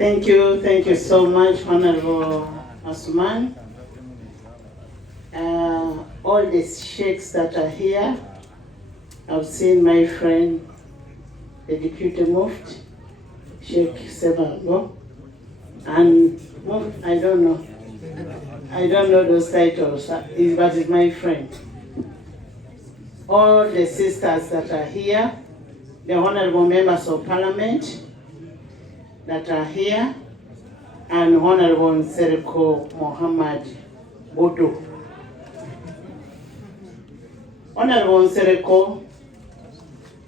Thank you so much, Honorable Asman. All the sheikhs that are here, I've seen my friend, the Deputy Mufti, Sheikh Sebango, and I don't know those titles, but he's my friend. All the sisters that are here, the honorable members of Parliament that are here, and Honorable Nsereko Muhammad Budu. Honorable Nsereko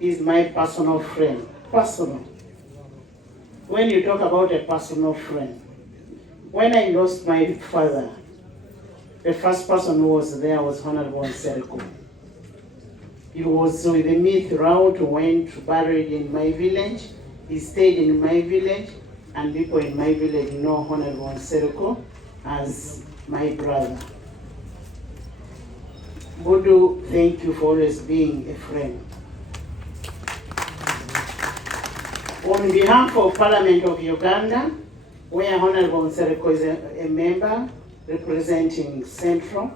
is my personal friend. Personal. When you talk about a personal friend, when I lost my father, the first person who was there was Honorable Nsereko. He was with me throughout, went buried in my village. He stayed in my village, and people in my village know Honorable Nsereko as my brother. Budu, thank you for always being a friend. On behalf of Parliament of Uganda, where Honorable Nsereko is a member representing Central,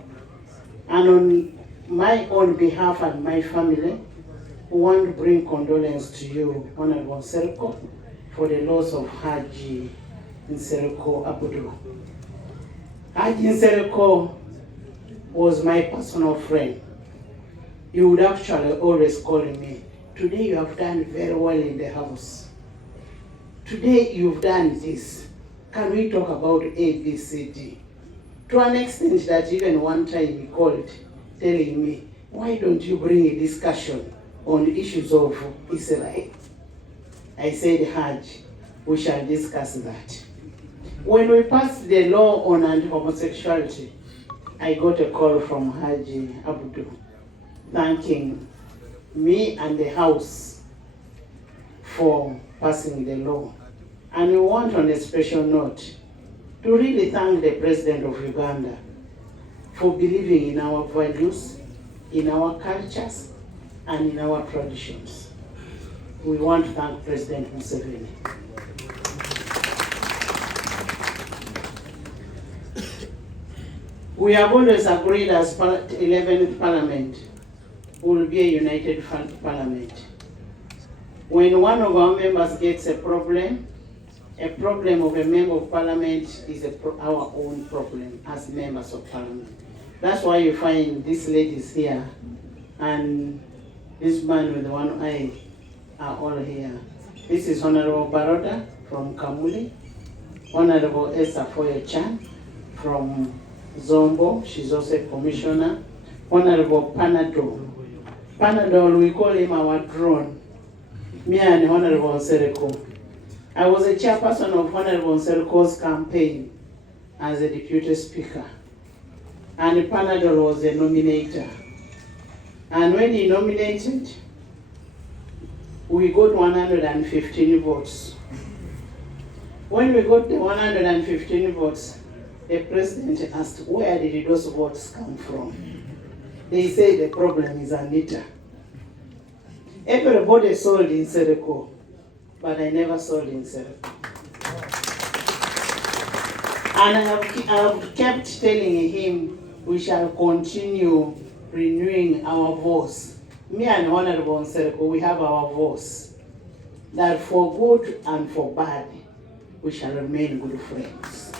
and on my own behalf and my family, we want to bring condolence to you, Honorable Nsereko, for the loss of Haji Nsereko Abudu. Haji Nsereko was my personal friend. He would actually always call me, today you have done very well in the house. Today you've done this. Can we talk about A, B, C, D? To an extent that even one time he called telling me, why don't you bring a discussion on issues of Israel? I said, Hajj, we shall discuss that. When we passed the law on anti-homosexuality, I got a call from Haji Abudu thanking me and the House for passing the law. And we want, on a special note, to really thank the President of Uganda for believing in our values, in our cultures, and in our traditions. We want to thank President Museveni. We have always agreed as 11th Parliament will be a united Parliament. When one of our members gets a problem of a member of Parliament is our own problem as members of Parliament. That's why you find these ladies here and this man with the one eye are all here. This is Honorable Baroda from Kamuli, Honorable Esther Foye-Chan from Zombo, she's also a commissioner, Honorable Panadol. Panadol, we call him our drone. Me and Honorable Nsereko. I was a chairperson of Honorable Nsereko's campaign as a deputy speaker. And Panadol was the nominator. And when he nominated, we got 115 votes. When we got the 115 votes, the president asked, where did those votes come from? They say the problem is Anita. Everybody sold in Nsereko, but I never sold in Nsereko. And I have kept telling him we shall continue renewing our voice. Me and Honorable Nsereko, we have our voice. That for good and for bad, we shall remain good friends.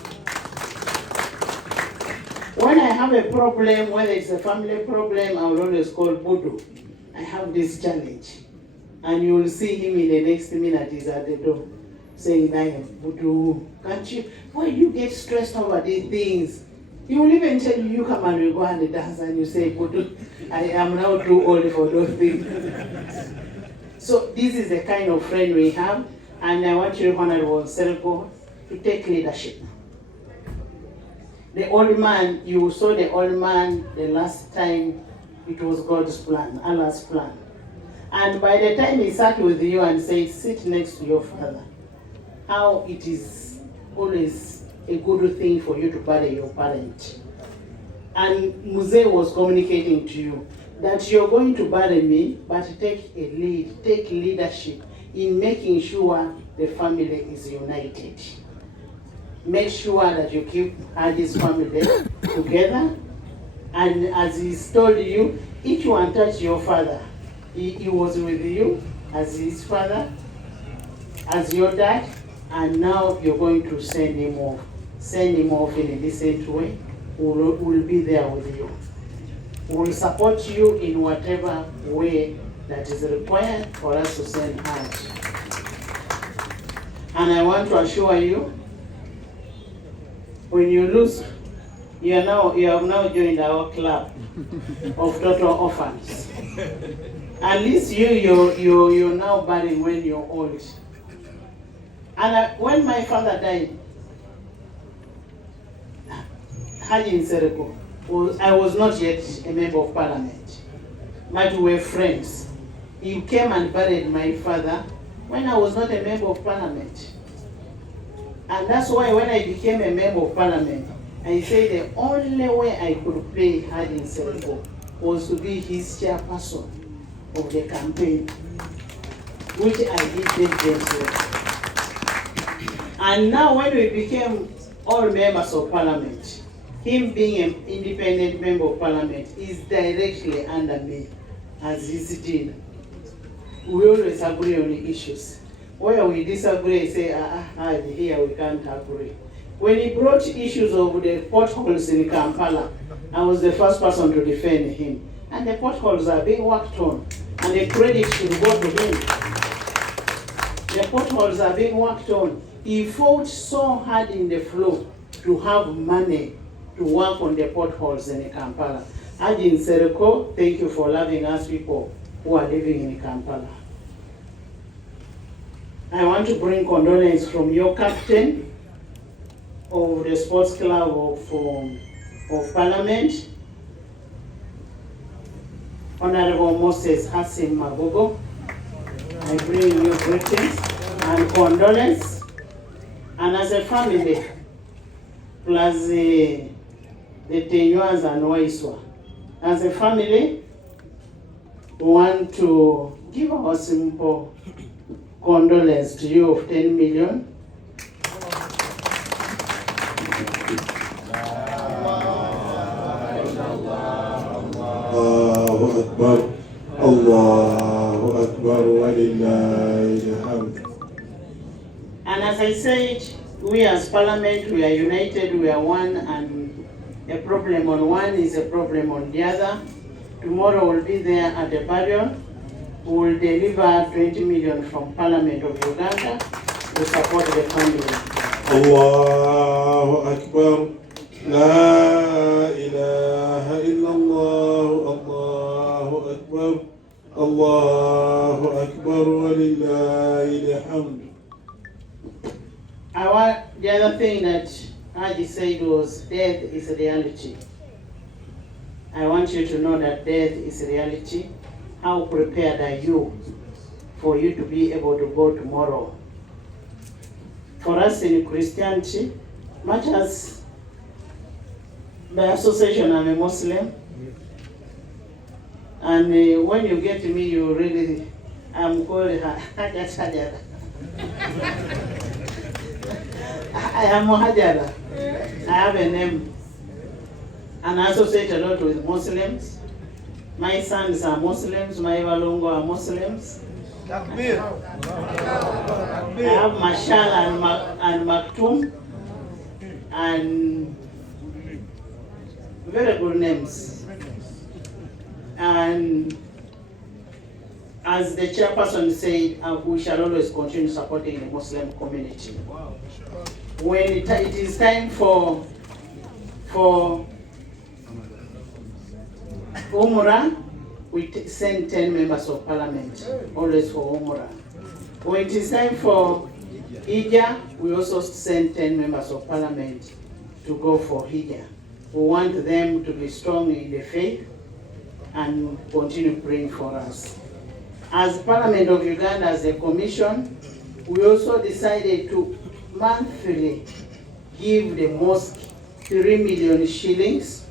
When I have a problem, whether it's a family problem, I will always call Budu. I have this challenge. And you will see him in the next minute, he's at the door, saying, Budu, can't you, why do you get stressed over these things? He will even tell you, you come and we go and dance, and you say, Budu, I am now too old for those things. So this is the kind of friend we have, and I want you, Honorable Nsereko, to take leadership. The old man, you saw the old man the last time, it was God's plan, Allah's plan. And by the time he sat with you and said, sit next to your father, how it is always a good thing for you to bury your parent. And Muse was communicating to you that you're going to bury me, but take leadership in making sure the family is united. make sure that you keep Haji's family together. And as he's told you, each one touched your father. He was with you as his father, as your dad, and now you're going to send him off. Send him off in a decent way. We'll be there with you. We'll support you in whatever way that is required for us to send Hajj. And I want to assure you, when you lose, you have now joined our club of total orphans. At least you're now burying when you're old. And when my father died, Hon Nsereko, I was not yet a member of parliament, but we were friends. He came and buried my father when I was not a member of parliament. And that's why when I became a member of parliament, I said the only way I could pay Hon Nsereko was to be his chairperson of the campaign, which I did diligently. And now when we became all members of parliament, him being an independent member of parliament is directly under me as his dean. We always agree on the issues. Where we disagree, say, here we can't agree. When he brought issues of the potholes in Kampala, I was the first person to defend him. And the potholes are being worked on, and the credit should go to him. The potholes are being worked on. He fought so hard in the flow to have money to work on the potholes in Kampala. Hon Nsereko, thank you for loving us people who are living in Kampala. I want to bring condolence from your captain of the sports club of Parliament, Honorable Moses Hassim Magogo. I bring you greetings and condolence. And as a family, plus the Tenywas and Waiswa, as a family, we want to give our simple condolence to you of 10 million. Allahu Akbar, Allahu Akbar, walillahi alhamd. And as I said, we as Parliament, we are united, we are one, and a problem on one is a problem on the other. Tomorrow we'll be there at the burial. We will deliver 20 million from Parliament of Uganda to support the family. Allahu Akbar, La ilaha illallah, Allahu Akbar, Allahu Akbar, walillahi alhamd. The other thing that Haji said was death is a reality. I want you to know that death is a reality. How prepared are you for you to be able to go tomorrow? For us in Christianity, much as by association I'm a Muslim, and when you get to me, you really, I'm called Hajjara. I am Hajjara. I have a name, and I associate a lot with Muslims. My sons are Muslims, my Walungo are Muslims. I have Mashal and Maktoum, and very good names. And as the chairperson said, we shall always continue supporting the Muslim community. When it is time for Umrah, we send 10 members of parliament, always for Umrah. When it is time for Hijjah, we also send 10 members of parliament to go for Hijjah. We want them to be strong in the faith and continue praying for us. As Parliament of Uganda, as a commission, we also decided to monthly give the mosque 3 million shillings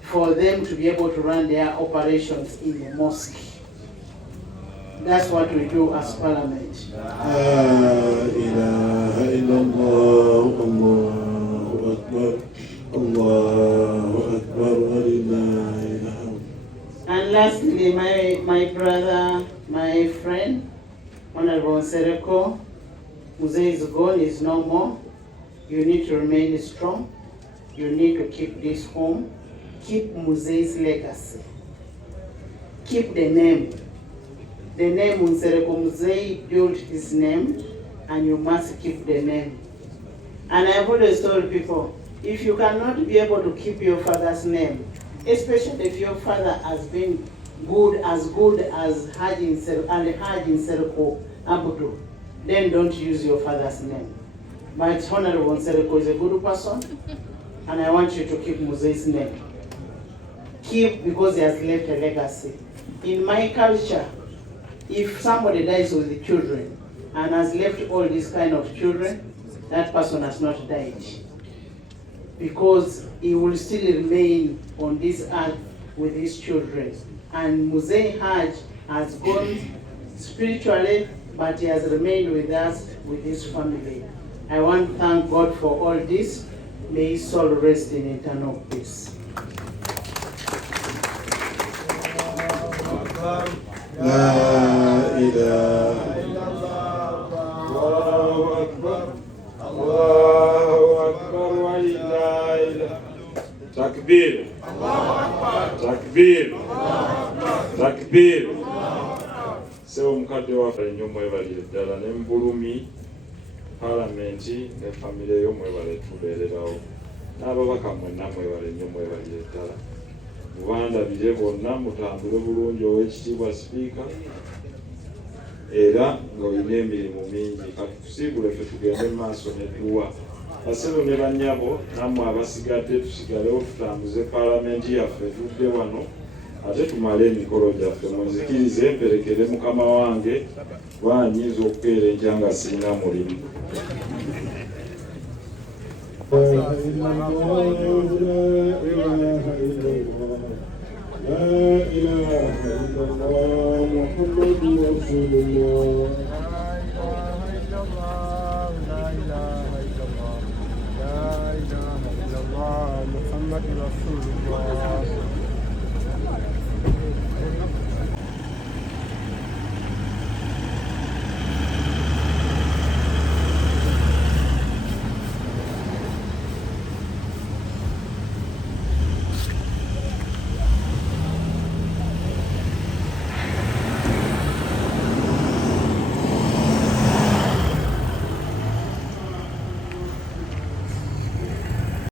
for them to be able to run their operations in the mosque. That's what we do as Parliament. La ilaha illallah, Allah. lastly, my brother, my friend, Honorable Nsereko, Mzee is gone, is no more. You need to remain strong. You need to keep this home. Keep Mzee's legacy. Keep the name. The name Nsereko Mzee built his name, and you must keep the name. And I've always told people, if you cannot be able to keep your father's name, especially if your father has been good as Haji Nsereko Abdu, then don't use your father's name. But Honorable Nsereko is a good person, and I want you to keep Mzee's name. Keep, because he has left a legacy. In my culture, if somebody dies with the children and has left all these kind of children, that person has not died. Because he will still remain on this earth with his children. And Mzee Haj has gone spiritually, but he has remained with us, with his family. I want to thank God for all this. May his soul rest in eternal peace. La ilaha illallah. Allahu akbar. Allahu akbar wa lillahi takbir. Takbir. Takbir. Sewo mukadde waffe nnyo mwebalire ddala ne mbulumi Parliamentary ne family yo mwebale tubeererawo. N'ababaka mwenna mwebale nnyo mwebalire ddala. Mubandabire bonna mutambule bulungi Oweekitiibwa Sipiika, era nga olina emirimu mingi. Kati tusiibule ffe tugende mu maaso n'edduwa. Basebo ne bannyabo nammwe abasigadde tusigalewo tutambuze Parliamentary yaffe tudde wano ate tumale emikolo gyaffe. Munzikirize mperekere mukama wange bw'anyinza okukeera enkya nga sirina mulimu. لا إله إلا الله محمد رسول الله. لا إله إلا الله. لا إله إلا الله. لا إله إلا الله محمد رسول الله.